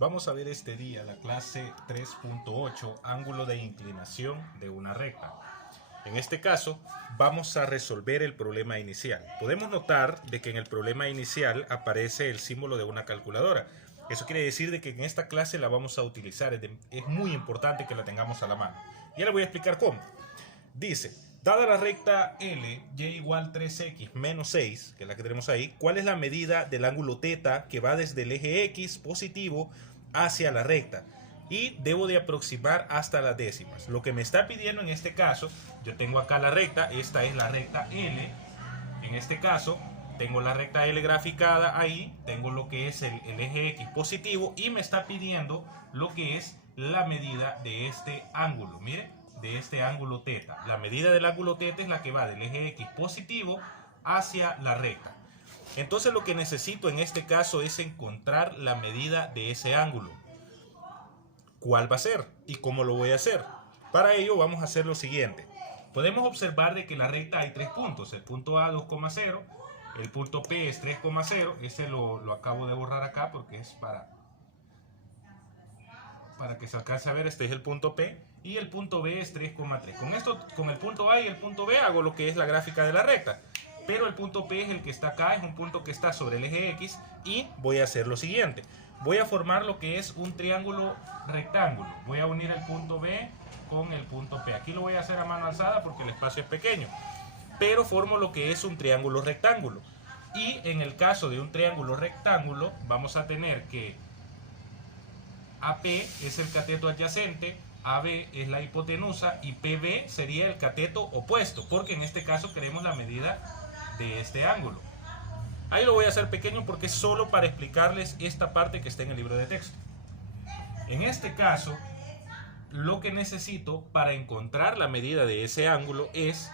Vamos a ver este día la clase 3.8, ángulo de inclinación de una recta. En este caso, vamos a resolver el problema inicial. Podemos notar de que en el problema inicial aparece el símbolo de una calculadora. Eso quiere decir de que en esta clase la vamos a utilizar. Es muy importante que la tengamos a la mano. Ya le voy a explicar cómo. Dice, dada la recta L, y igual 3x menos 6, que es la que tenemos ahí, ¿cuál es la medida del ángulo θ que va desde el eje X positivo hacia la recta? Y debo de aproximar hasta las décimas. Lo que me está pidiendo en este caso, yo tengo acá la recta, esta es la recta L. En este caso, tengo la recta L graficada ahí, tengo lo que es el eje X positivo y me está pidiendo lo que es la medida de este ángulo. Mire, de este ángulo θ. La medida del ángulo θ es la que va del eje X positivo hacia la recta. Entonces lo que necesito en este caso es encontrar la medida de ese ángulo. ¿Cuál va a ser? ¿Y cómo lo voy a hacer? Para ello vamos a hacer lo siguiente. Podemos observar de que en la recta hay tres puntos. El punto A 2,0, el punto P es 3,0. Este lo acabo de borrar acá porque es para que se alcance a ver. Este es el punto P y el punto B es 3,3. Con esto, con el punto A y el punto B hago lo que es la gráfica de la recta. Pero el punto P es el que está acá, es un punto que está sobre el eje X y voy a hacer lo siguiente. Voy a formar lo que es un triángulo rectángulo. Voy a unir el punto B con el punto P. Aquí lo voy a hacer a mano alzada porque el espacio es pequeño. Pero formo lo que es un triángulo rectángulo. Y en el caso de un triángulo rectángulo vamos a tener que AP es el cateto adyacente, AB es la hipotenusa y PB sería el cateto opuesto, porque en este caso queremos la medida de este ángulo. Ahí lo voy a hacer pequeño porque es solo para explicarles esta parte que está en el libro de texto. En este caso, lo que necesito para encontrar la medida de ese ángulo es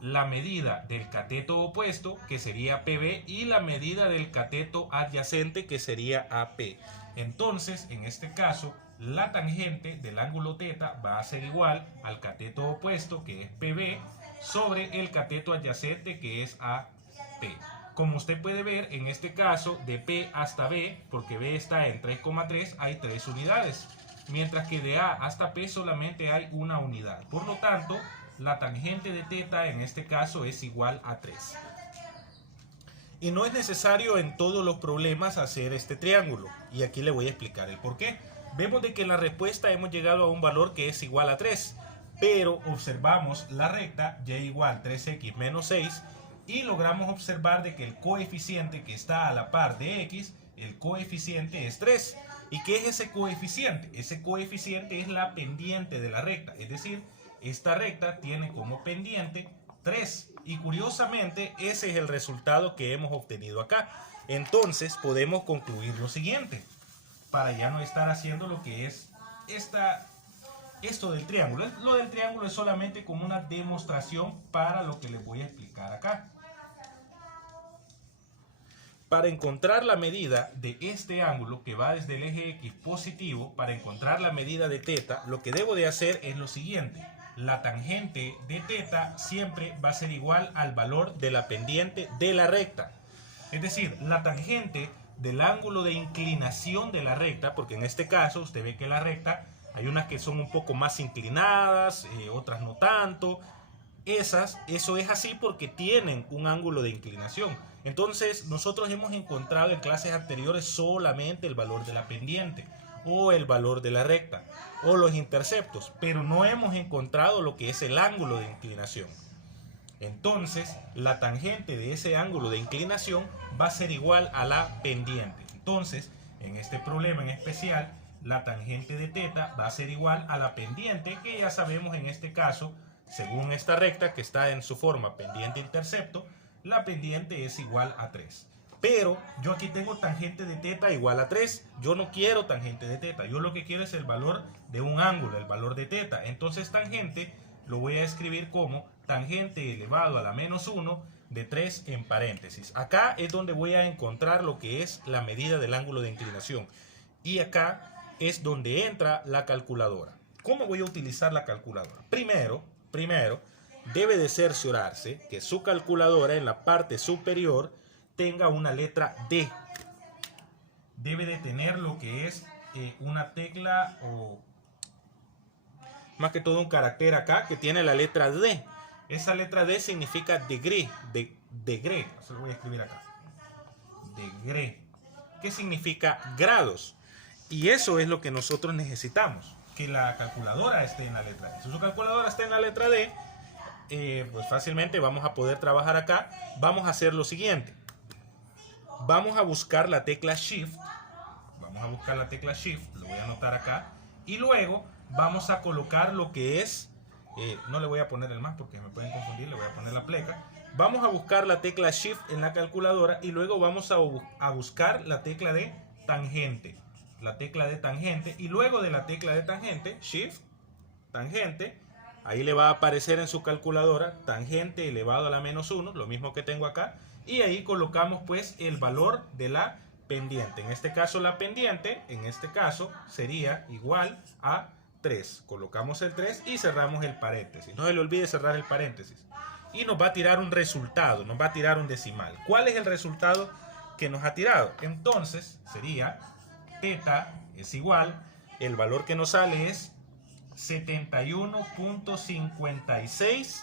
la medida del cateto opuesto, que sería PB, y la medida del cateto adyacente, que sería AP. Entonces, en este caso, la tangente del ángulo θ va a ser igual al cateto opuesto, que es PB, sobre el cateto adyacente, que es AP. Como usted puede ver, en este caso, de P hasta B, porque B está en 3,3, hay 3 unidades. Mientras que de A hasta P solamente hay una unidad. Por lo tanto, la tangente de θ en este caso es igual a 3. Y no es necesario en todos los problemas hacer este triángulo. Y aquí le voy a explicar el por qué. Vemos de que en la respuesta hemos llegado a un valor que es igual a 3. Pero observamos la recta y igual 3x menos 6 y logramos observar de que el coeficiente que está a la par de x, el coeficiente es 3. ¿Y qué es ese coeficiente? Ese coeficiente es la pendiente de la recta. Es decir, esta recta tiene como pendiente 3. Y curiosamente, ese es el resultado que hemos obtenido acá. Entonces, podemos concluir lo siguiente. Para ya no estar haciendo lo que es esto del triángulo. Lo del triángulo es solamente como una demostración para lo que les voy a explicar acá. Para encontrar la medida de este ángulo que va desde el eje X positivo, para encontrar la medida de θ, lo que debo de hacer es lo siguiente. La tangente de θ siempre va a ser igual al valor de la pendiente de la recta. Es decir, la tangente del ángulo de inclinación de la recta, porque en este caso usted ve que la recta hay unas que son un poco más inclinadas, otras no tanto. Eso es así porque tienen un ángulo de inclinación. Entonces nosotros hemos encontrado en clases anteriores solamente el valor de la pendiente o el valor de la recta o los interceptos, pero no hemos encontrado lo que es el ángulo de inclinación. Entonces la tangente de ese ángulo de inclinación va a ser igual a la pendiente. Entonces en este problema en especial la tangente de θ va a ser igual a la pendiente, que ya sabemos en este caso, según esta recta que está en su forma pendiente-intercepto, la pendiente es igual a 3. Pero yo aquí tengo tangente de θ igual a 3. Yo no quiero tangente de θ. Yo lo que quiero es el valor de un ángulo, el valor de θ. Entonces tangente lo voy a escribir como tangente elevado a la menos 1 de 3 en paréntesis. Acá es donde voy a encontrar lo que es la medida del ángulo de inclinación. Y acá es donde entra la calculadora. ¿Cómo voy a utilizar la calculadora? Primero, debe de cerciorarse que su calculadora en la parte superior tenga una letra D. Debe de tener lo que es una tecla o más que todo un carácter acá que tiene la letra D. Esa letra D significa degree, degree. Se lo voy a escribir acá. Degree, que significa grados. Y eso es lo que nosotros necesitamos, que la calculadora esté en la letra D. Si su calculadora está en la letra D, pues fácilmente vamos a poder trabajar acá. Vamos a hacer lo siguiente. Vamos a buscar la tecla Shift. Vamos a buscar la tecla Shift, lo voy a anotar acá. Y luego vamos a colocar lo que es, no le voy a poner el más porque me pueden confundir, le voy a poner la pleca. Vamos a buscar la tecla Shift en la calculadora y luego vamos a buscar la tecla de tangente. La tecla de tangente, y luego de la tecla de tangente, Shift, tangente, ahí le va a aparecer en su calculadora tangente elevado a la menos 1, lo mismo que tengo acá, y ahí colocamos pues el valor de la pendiente. En este caso la pendiente, en este caso sería igual a 3. Colocamos el 3 y cerramos el paréntesis. No se le olvide cerrar el paréntesis. Y nos va a tirar un resultado, nos va a tirar un decimal. ¿Cuál es el resultado que nos ha tirado? Entonces sería teta es igual, el valor que nos sale es 71.56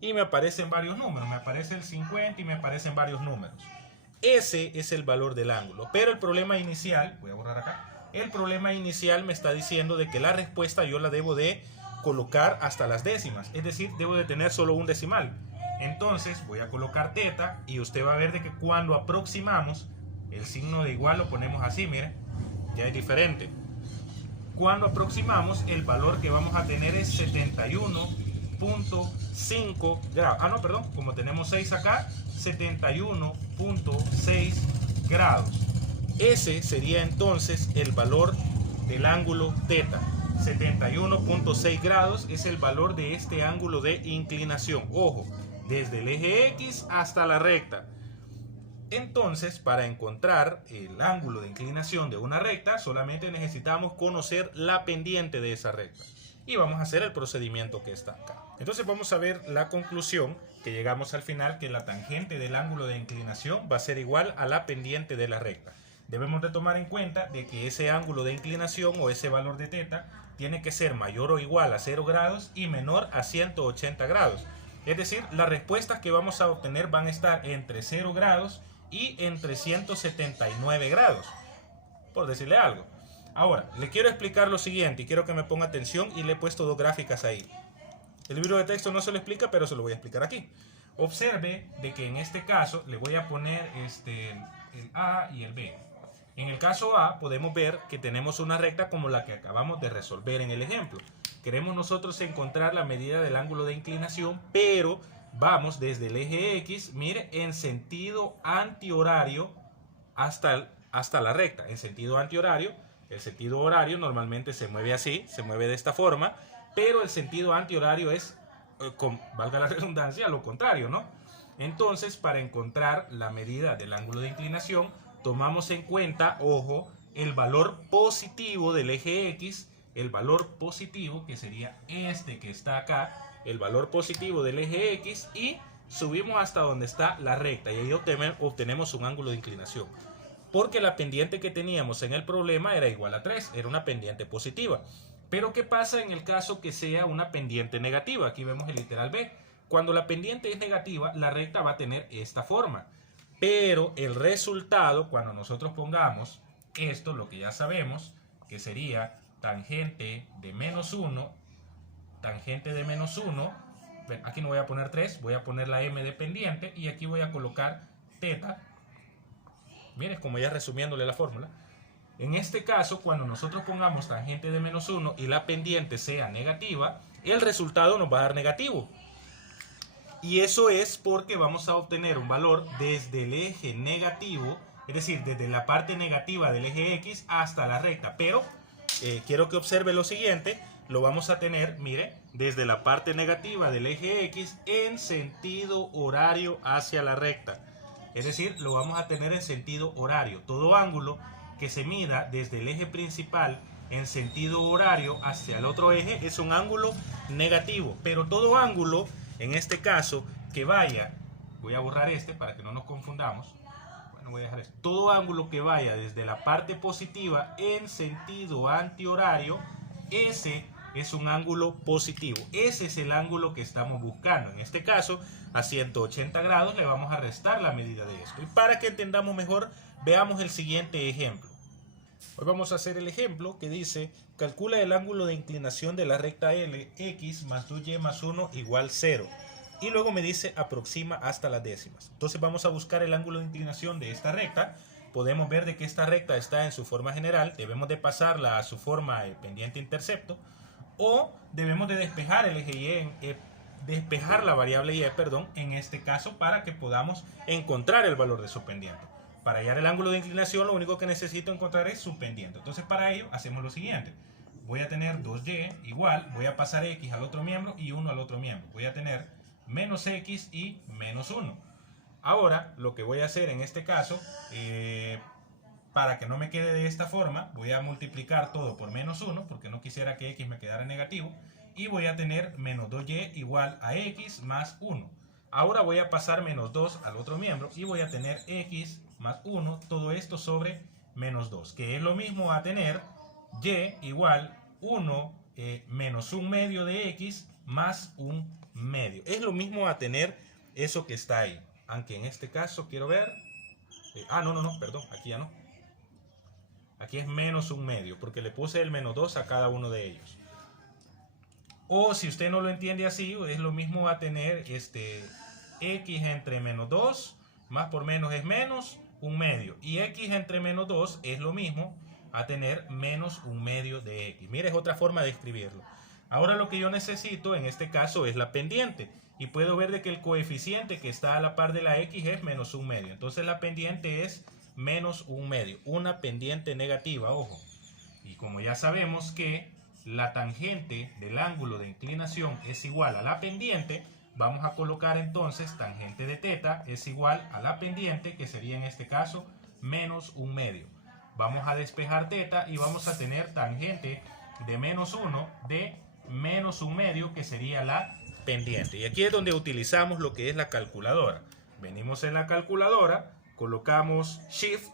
y me aparecen varios números, me aparece el 50 y me aparecen varios números. Ese es el valor del ángulo, pero el problema inicial, voy a borrar acá, el problema inicial me está diciendo de que la respuesta yo la debo de colocar hasta las décimas, es decir, debo de tener solo un decimal. Entonces voy a colocar teta y usted va a ver de que cuando aproximamos el signo de igual lo ponemos así, mire, ya es diferente. Cuando aproximamos, el valor que vamos a tener es 71.5 grados. Ah, no, perdón, como tenemos 6 acá, 71.6 grados. Ese sería entonces el valor del ángulo teta. 71.6 grados es el valor de este ángulo de inclinación. Ojo, desde el eje X hasta la recta. Entonces, para encontrar el ángulo de inclinación de una recta, solamente necesitamos conocer la pendiente de esa recta. Y vamos a hacer el procedimiento que está acá. Entonces vamos a ver la conclusión, que llegamos al final, que la tangente del ángulo de inclinación va a ser igual a la pendiente de la recta. Debemos de tomar en cuenta de que ese ángulo de inclinación o ese valor de teta tiene que ser mayor o igual a 0 grados y menor a 180 grados. Es decir, las respuestas que vamos a obtener van a estar entre 0 grados y entre 179 grados, por decirle algo. Ahora, le quiero explicar lo siguiente y quiero que me ponga atención y le he puesto dos gráficas ahí. El libro de texto no se lo explica, pero se lo voy a explicar aquí. Observe de que en este caso le voy a poner el A y el B. En el caso A podemos ver que tenemos una recta como la que acabamos de resolver en el ejemplo. Queremos nosotros encontrar la medida del ángulo de inclinación, pero vamos desde el eje X, mire, en sentido antihorario hasta la recta. En sentido antihorario, el sentido horario normalmente se mueve así, se mueve de esta forma, pero el sentido antihorario es, valga la redundancia, lo contrario, ¿no? Entonces, para encontrar la medida del ángulo de inclinación, tomamos en cuenta, ojo, el valor positivo del eje X, el valor positivo que sería este que está acá, el valor positivo del eje X, y subimos hasta donde está la recta y ahí obtenemos un ángulo de inclinación. Porque la pendiente que teníamos en el problema era igual a 3, era una pendiente positiva. Pero ¿qué pasa en el caso que sea una pendiente negativa? Aquí vemos el literal B. Cuando la pendiente es negativa, la recta va a tener esta forma. Pero el resultado, cuando nosotros pongamos esto, lo que ya sabemos, que sería tangente de menos 1, tangente de menos 1, aquí no voy a poner 3, voy a poner la M de pendiente y aquí voy a colocar teta. Miren, como ya resumiéndole la fórmula. En este caso, cuando nosotros pongamos tangente de menos 1 y la pendiente sea negativa, el resultado nos va a dar negativo. Y eso es porque vamos a obtener un valor desde el eje negativo, es decir, desde la parte negativa del eje X hasta la recta. Pero quiero que observe lo siguiente. Lo vamos a tener, mire, desde la parte negativa del eje X en sentido horario hacia la recta. Es decir, lo vamos a tener en sentido horario. Todo ángulo que se mida desde el eje principal en sentido horario hacia el otro eje es un ángulo negativo. Pero todo ángulo, en este caso, que vaya, voy a borrar este para que no nos confundamos. Bueno, voy a dejar esto. Todo ángulo que vaya desde la parte positiva en sentido antihorario, ese es un ángulo positivo. Ese es el ángulo que estamos buscando. En este caso, a 180 grados le vamos a restar la medida de esto. Y para que entendamos mejor, veamos el siguiente ejemplo. Hoy vamos a hacer el ejemplo que dice: calcula el ángulo de inclinación de la recta L, x más 2y más 1 igual 0. Y luego me dice aproxima hasta las décimas. Entonces vamos a buscar el ángulo de inclinación de esta recta. Podemos ver de que esta recta está en su forma general. Debemos de pasarla a su forma pendiente intercepto. O debemos de despejar el eje Y, despejar la variable Y, en este caso, para que podamos encontrar el valor de su pendiente. Para hallar el ángulo de inclinación, lo único que necesito encontrar es su pendiente. Entonces, para ello, hacemos lo siguiente. Voy a tener 2y igual, voy a pasar x al otro miembro y 1 al otro miembro. Voy a tener menos x y menos 1. Ahora, lo que voy a hacer en este caso, para que no me quede de esta forma, voy a multiplicar todo por menos 1, porque no quisiera que x me quedara negativo. Y voy a tener menos 2y igual a x más 1. Ahora voy a pasar menos 2 al otro miembro y voy a tener x más 1, todo esto sobre menos 2, que es lo mismo a tener y igual 1 menos 1 medio de x más 1 medio. Es lo mismo a tener eso que está ahí. Aunque en este caso quiero ver... perdón, aquí ya no. Aquí es menos 1 medio, porque le puse el menos 2 a cada uno de ellos. O si usted no lo entiende así, es lo mismo a tener x entre menos 2, más por menos es menos 1 medio. Y x entre menos 2 es lo mismo a tener menos 1 medio de x. Mira, es otra forma de escribirlo. Ahora lo que yo necesito en este caso es la pendiente. Y puedo ver de que el coeficiente que está a la par de la x es menos 1 medio. Entonces la pendiente es menos 1 medio. Una pendiente negativa, ojo. Y como ya sabemos que la tangente del ángulo de inclinación es igual a la pendiente, vamos a colocar entonces tangente de θ es igual a la pendiente, que sería en este caso menos 1 medio. Vamos a despejar θ y vamos a tener tangente de menos 1 de menos 1 medio, que sería la pendiente. Y aquí es donde utilizamos lo que es la calculadora. Venimos en la calculadora, colocamos shift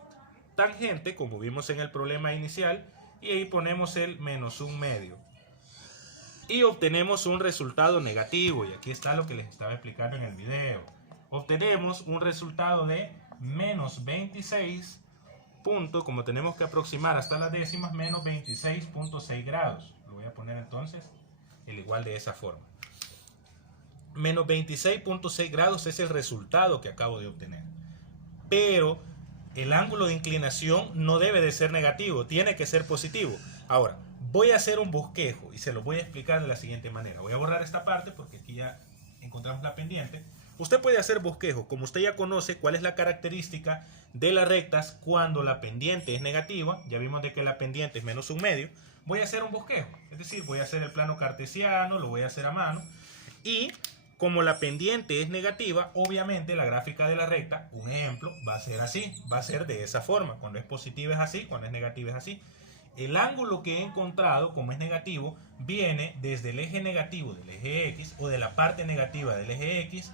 tangente, como vimos en el problema inicial, y ahí ponemos el menos 1 medio. Y obtenemos un resultado negativo. Y aquí está lo que les estaba explicando en el video. Obtenemos un resultado de menos 26 punto, como tenemos que aproximar hasta las décimas, menos 26.6 grados. Lo voy a poner entonces el igual de esa forma. Menos 26.6 grados es el resultado que acabo de obtener. Pero el ángulo de inclinación no debe de ser negativo, tiene que ser positivo. Ahora, voy a hacer un bosquejo y se lo voy a explicar de la siguiente manera. Voy a borrar esta parte porque aquí ya encontramos la pendiente. Usted puede hacer bosquejo, como usted ya conoce cuál es la característica de las rectas cuando la pendiente es negativa. Ya vimos de que la pendiente es menos 1 medio. Voy a hacer un bosquejo, es decir, voy a hacer el plano cartesiano, lo voy a hacer a mano. Y como la pendiente es negativa, obviamente la gráfica de la recta, un ejemplo, va a ser así, va a ser de esa forma. Cuando es positiva es así, cuando es negativa es así. El ángulo que he encontrado, como es negativo, viene desde el eje negativo del eje X o de la parte negativa del eje X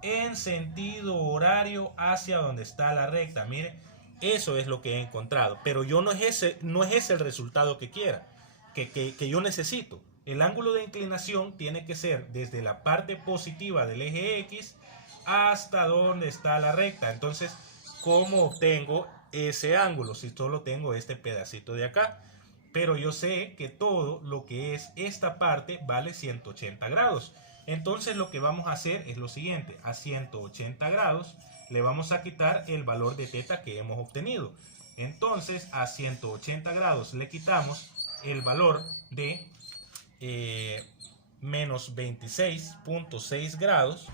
en sentido horario hacia donde está la recta. Mire, eso es lo que he encontrado. Pero yo no es ese el resultado que quiera, que yo necesito. El ángulo de inclinación tiene que ser desde la parte positiva del eje X hasta donde está la recta. Entonces, ¿cómo obtengo ese ángulo si solo tengo este pedacito de acá? Pero yo sé que todo lo que es esta parte vale 180 grados. Entonces lo que vamos a hacer es lo siguiente. A 180 grados le vamos a quitar el valor de θ que hemos obtenido. Entonces a 180 grados le quitamos el valor de menos 26.6 grados.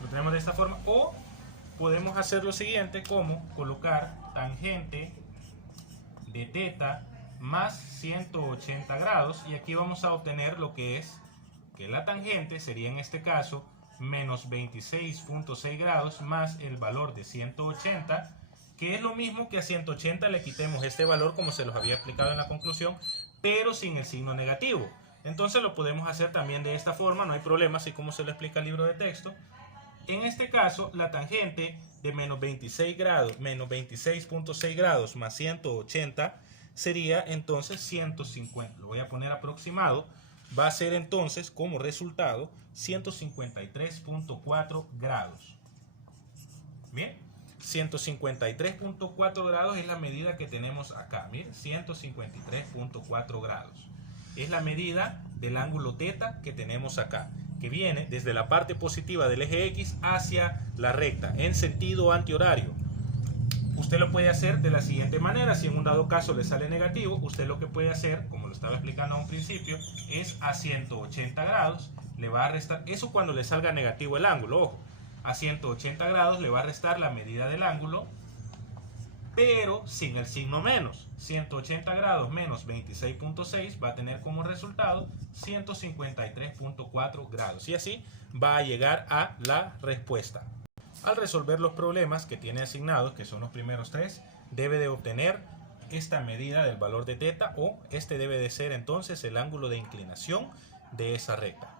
Lo tenemos de esta forma. O podemos hacer lo siguiente, como colocar tangente de θ más 180 grados. Y aquí vamos a obtener lo que es que la tangente sería en este caso menos 26.6 grados más el valor de 180, que es lo mismo que a 180 le quitemos este valor como se los había explicado en la conclusión, pero sin el signo negativo. Entonces lo podemos hacer también de esta forma, no hay problema, así como se lo explica el libro de texto. En este caso, la tangente de menos 26 grados, menos 26.6 grados más 180 sería entonces 150. Lo voy a poner aproximado. Va a ser entonces como resultado 153.4 grados. Bien, 153.4 grados es la medida que tenemos acá. Miren, 153.4 grados. Es la medida del ángulo θ que tenemos acá, que viene desde la parte positiva del eje X hacia la recta, en sentido antihorario. Usted lo puede hacer de la siguiente manera. Si en un dado caso le sale negativo, usted lo que puede hacer, como lo estaba explicando a un principio, es a 180 grados le va a restar, eso cuando le salga negativo el ángulo, ojo, a 180 grados le va a restar la medida del ángulo, pero sin el signo menos. 180 grados menos 26.6 va a tener como resultado 153.4 grados. Y así va a llegar a la respuesta. Al resolver los problemas que tiene asignados, que son los primeros tres, debe de obtener esta medida del valor de θ, o este debe de ser entonces el ángulo de inclinación de esa recta.